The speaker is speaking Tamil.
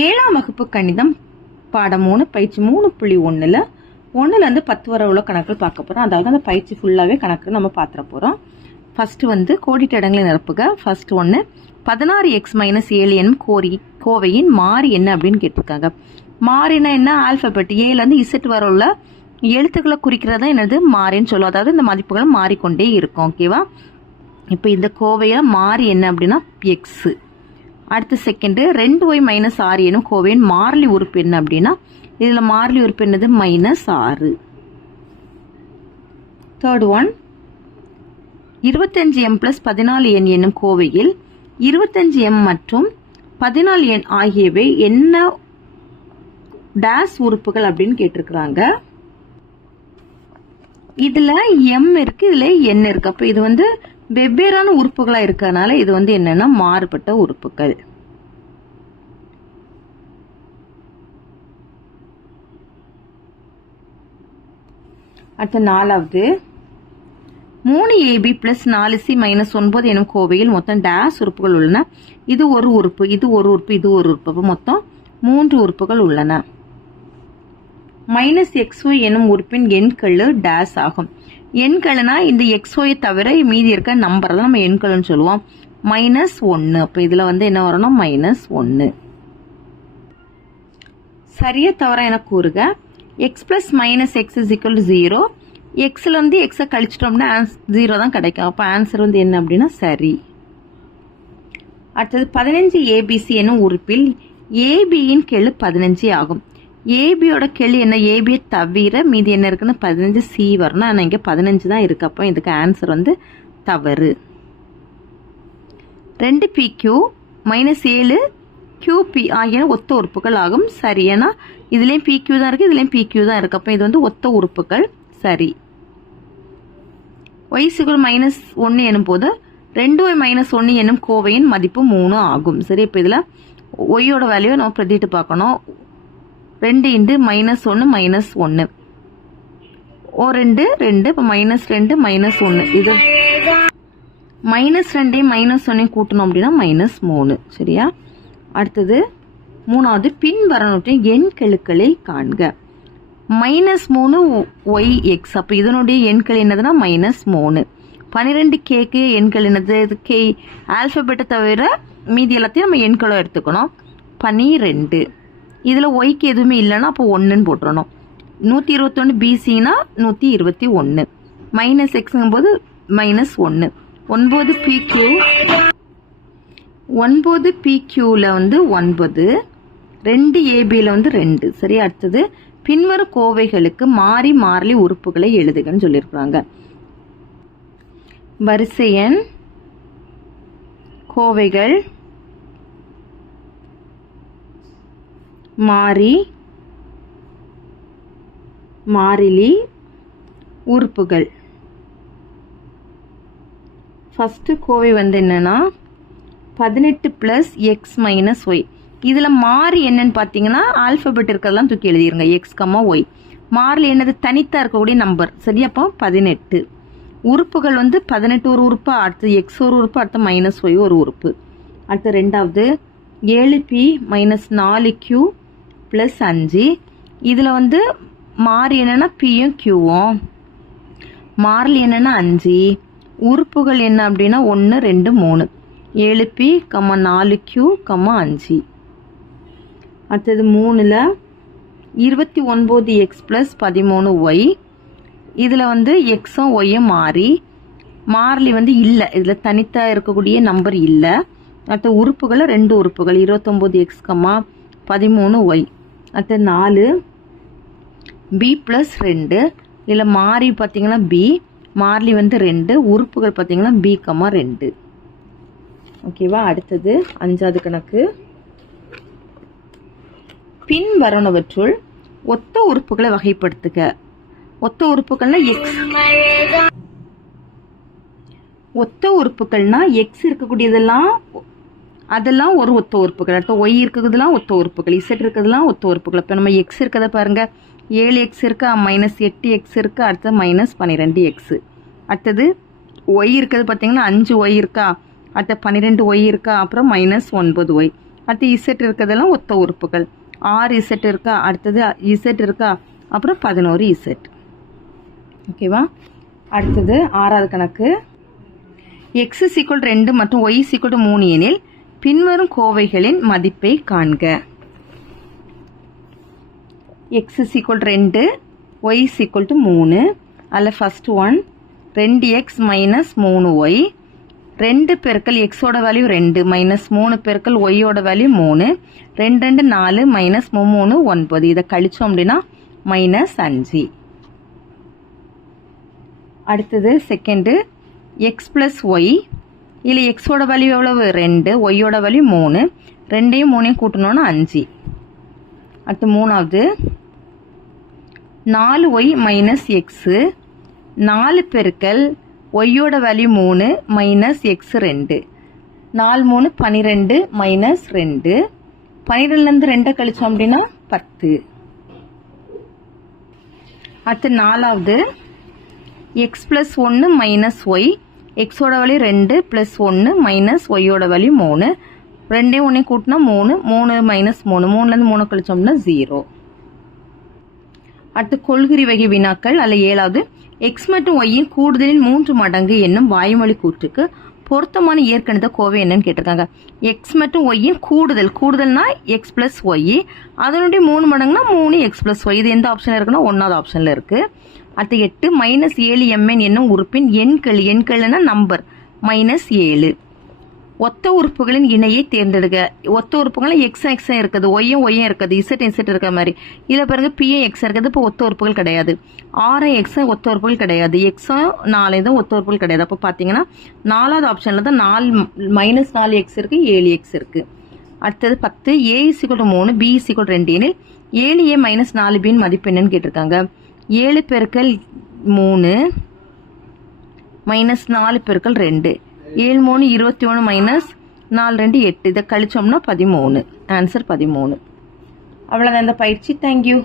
ஏழாம் வகுப்பு கணிதம் பாடம் 3 பயிற்சி 3.1ல் 1லேருந்து 10 வரை உள்ள கணக்குகள் பார்க்க போகிறோம். அதாவது அந்த பயிற்சி ஃபுல்லாகவே கணக்கு நம்ம பார்த்துட போகிறோம். ஃபர்ஸ்ட் வந்து கோடிட்ட இடங்களை நிரப்புக. ஃபர்ஸ்ட் ஒன்று 16x - 7 எனும் கோவையின் மாறி என்ன அப்படின்னு கேட்டிருக்காங்க. மாறினா என்ன? ஆல்பபெட் ஏலேருந்து இசட் வர உள்ள எழுத்துக்களை குறிக்கிறதா என்னது மாறின்னு சொல்லுவோம். அதாவது இந்த மதிப்புகள் மாறிக்கொண்டே இருக்கும். ஓகேவா? இப்போ இந்த கோவையில் மாறி என்ன அப்படின்னா எக்ஸு. அடுத்த செகண்ட் 2y - 6 எனும் கோவையின் மாறிலி உறுப்பு என்ன அப்படின்னா இதில் மாறிலி உறுப்பு என்னது -6. தேர்ட் ஒன் 25m + 14n என்னும் கோவையில் 25m மற்றும் 14n ஆகியவை என்ன டேஸ் உறுப்புகள் அப்படின்னு கேட்டிருக்கிறாங்க. இதுல m இருக்கு, இதுல n இருக்கு. அப்ப இது வந்து வெவ்வேறான உறுப்புகளா இருக்கிறதுனால இது வந்து என்னன்னா மாறுபட்ட உறுப்புகள். அடுத்த நாலாவது 3ab + 4c - 9 எனும் கோவையில் மொத்தம் டேஸ் உறுப்புகள் உள்ளன. இது ஒரு உறுப்பு, இது ஒரு உறுப்பு, இது ஒரு உறுப்பு. அப்ப மொத்தம் 3 உறுப்புகள் உள்ளன. -xy எனும் உறுப்பின் எண்கெழு டேஸ் ஆகும். எண்கெழுனா இந்த xy தவிர மீதி இருக்க நம்பர் தான் நம்ம எண்கெழுன்னு சொல்லுவோம். -1. அப்ப இதுல வந்து என்ன வரணும்? -1. சரியா தவறா என கூறுக. x + -x = 0. xல இருந்து x கழிச்சிட்டோம்னா 0 தான் கிடைக்கும். அப்ப ஆன்சர் வந்து என்ன அப்படின்னா சரி. அடுத்தது 15abc எனும் உறுப்பில் ab-யின் கெழு 15 ஆகும். ஏபியோட கெழு என்ன? ஏபியை தவிர மீதி என்ன இருக்குன்னு 15c வரணும். ஆனால் இங்கே 15 தான் இருக்கு. அப்போ இதுக்கு ஆன்சர் வந்து தவறு. 2pq - 7qp ஆகியன ஒத்த உறுப்புகள் ஆகும். சரி, ஏன்னா இதுலேயும் pq தான் இருக்கு, இதுலேயும் pq தான் இருக்கு. அப்போ இது வந்து ஒத்த உறுப்புகள். சரி. y = -1 எனும் போது 2y - 1 எனும் கோவையின் மதிப்பு 3 ஆகும். சரி, இப்போ இதில் ஒய்யோட வேல்யூவை நம்ம பிரதிட்டு பார்க்கணும். 2 × -1 -1 ஓ 2 2. இப்போ -2 -1 இது -2 -1 கூட்டணும் அப்படின்னா -3. சரியா? அடுத்தது மூணாவது பின் வரணுற்றின் எண் கெழுக்களை காண்க. -3yx. அப்போ இதனுடைய எண்கள் என்னதுன்னா -3. 12kக்கு எண்கள் என்னது? இது k ஆல்பபெட்டை தவிர மீதி எல்லாத்தையும் நம்ம எண்களை எடுத்துக்கணும். 12. இதில் ஒய்க்கு எதுவுமே இல்லைன்னா அப்போ 1ன்னு போட்டுறணும். 121 பிசினா 121 -xங்கும் போது -1. 9pqல வந்து 9. 2ab வந்து 2. சரி. அடுத்தது பின்வரும் கோவைகளுக்கு மாறிலி உறுப்புகளை எழுதுகன்னு சொல்லியிருக்கிறாங்க. வரிசை எண், கோவைகள், மாறிலி உறுப்புகள். ஃபர்ஸ்ட் கோவை வந்து என்னன்னா 18 + x - y. இதுல மாறி என்னன்னு பாத்தீங்கன்னா ஆல்பபெட் இருக்கிறதெல்லாம் தூக்கி எழுதிருங்க. x, y. மாறிலி என்னது? தனித்தா இருக்கக்கூடிய நம்பர். சரி, அப்போ 18. உறுப்புகள் வந்து 18 ஒரு உறுப்பு, அடுத்து x ஒரு உறுப்பு, அடுத்து -y ஒரு உறுப்பு. அடுத்து ரெண்டாவது 7p - 4q + 5. இதுல வந்து மாறி என்னன்னா pயும் qவும், மாறிலி என்னன்னா 5. உறுப்புகள் என்ன அப்படின்னா 1 2 3. 7p 4q 5. அடுத்தது 3ல் 29x + 13y. இதுல வந்து xம் yம் மாறிலி வந்து இல்லை, இதுல தனித்தா இருக்கக்கூடிய நம்பர் இல்லை. அடுத்த உறுப்புகளை 2 உறுப்புகள் 29x 13y. அடுத்த 4 b + 2. இதில் மாறி பார்த்தீங்கன்னா b, மாறிலி வந்து 2, உறுப்புகள் பார்த்தீங்கன்னா b, 2. ஓகேவா? அடுத்தது 5வது கணக்கு. பின் வரணுவற்றுள் ஒத்த உறுப்புகளை வகைப்படுத்துக. ஒத்த உறுப்புகள்னா ஒத்த உறுப்புகள்னா x இருக்கக்கூடியதெல்லாம் அதெல்லாம் ஒரு ஒத்த உறுப்புகள். அடுத்த y இருக்கிறதுலாம் ஒத்த உறுப்புகள், z இருக்கிறதுலாம் ஒத்த உறுப்புகள். இப்போ நம்ம x இருக்கிறத பாருங்க. 7x இருக்கு, -8x இருக்கு, அடுத்து -12x. அடுத்தது y இருக்கிறது பார்த்தீங்கன்னா 5y இருக்கா, அடுத்த 12y இருக்கா, அப்புறம் -9y. அடுத்து இசட் இருக்கிறதெல்லாம் ஒத்த உறுப்புகள். 6 இசட் இருக்கா, அடுத்தது இசட் இருக்கா, அப்புறம் 11 இசட். ஓகேவா? அடுத்தது 6வது கணக்கு. x = 2 மற்றும் y = 3 எனில் பின்வரும் கோவைகளின் மதிப்பை காண்க. x = 2, y = 3. அதில் ஃபர்ஸ்ட் ஒன் 2x - 3y. 2 பெருக்கல் எக்ஸோட வேல்யூ 2 மைனஸ் 3 பெருக்கல் ஒய்யோட வேல்யூ 3. 2 2 4 மைனஸ் 3 9. இதை கழிச்சோம் அப்படின்னா -5. அடுத்தது செகண்டு x + y. இதில் எக்ஸோட வேல்யூ எவ்வளவு 2, ஒய்யோட வேல்யூ 3. 2யும் 3யும் கூட்டணும்னா 5. அடுத்து மூணாவது 4y - x. 4 பெருக்கல் ஒய்யோட வேல்யூ 3 மைனஸ் எக்ஸ் 2. 4 3 12 மைனஸ் 2. 12லேருந்து 2 கழிச்சோம் அப்படின்னா 10. அடுத்து நாலாவது x + 1 மைனஸ் ஒய். எக்ஸோட வேல்யூ 2 + 1 மைனஸ் ஒய்யோட வேல்யூ 3. 2யும் 1 கூட்டினா 3. 3 மைனஸ் 3. 3லேருந்து 3 கழிச்சோம்னா 0. அடுத்து கொள்குறி வகை வினாக்கள். அதில் 7வது x மற்றும் yயின் கூடுதலின் 3 மடங்கு என்னும் வாய்மொழி கூற்றுக்கு பொருத்தமான இயற்கணித கோவை என்னன்னு கேட்டிருக்காங்க. x மற்றும் yயின் கூடுதல்னா x + y. அதனுடைய 3 மடங்குனா 3x + y. இது எந்த ஆப்ஷன்ல இருக்குன்னா 1வது ஆப்ஷன்ல இருக்கு. அடுத்து 8 -7mn என்னும் உறுப்பின் எண்கள்னா நம்பர் -7. ஒத்த உறுப்புகளின் இணையை தேர்ந்தெடுக்க. ஒத்த உறுப்புகள் x இருக்குது, ஒய்யும் இருக்குது, இசட் இருக்கிற மாதிரி. இதில் பாருங்க p x இருக்குது. இப்போ ஒத்த உறுப்புகள் கிடையாது. 6 x ஒத்த உறுப்புகள் கிடையாது. எக்ஸும் 4 இதுவும் ஒத்த உறுப்புகள் கிடையாது. அப்போ பார்த்தீங்கன்னா 4வது ஆப்ஷனில் தான் -4x இருக்கு, 7x இருக்கு. அடுத்தது 10 a = 3 b = 2 எனில் 7a - 4b மதிப்பு என்னன்னு கேட்டிருக்காங்க. 7 பெருக்கல் 3 - 4 பெருக்கல் 2. 7 3 21 மைனஸ் 4 2 8. இதை கழிச்சோம்னா 13. ஆன்சர் 13. அவ்வளோதான் இந்த பயிற்சி. தேங்க்யூ.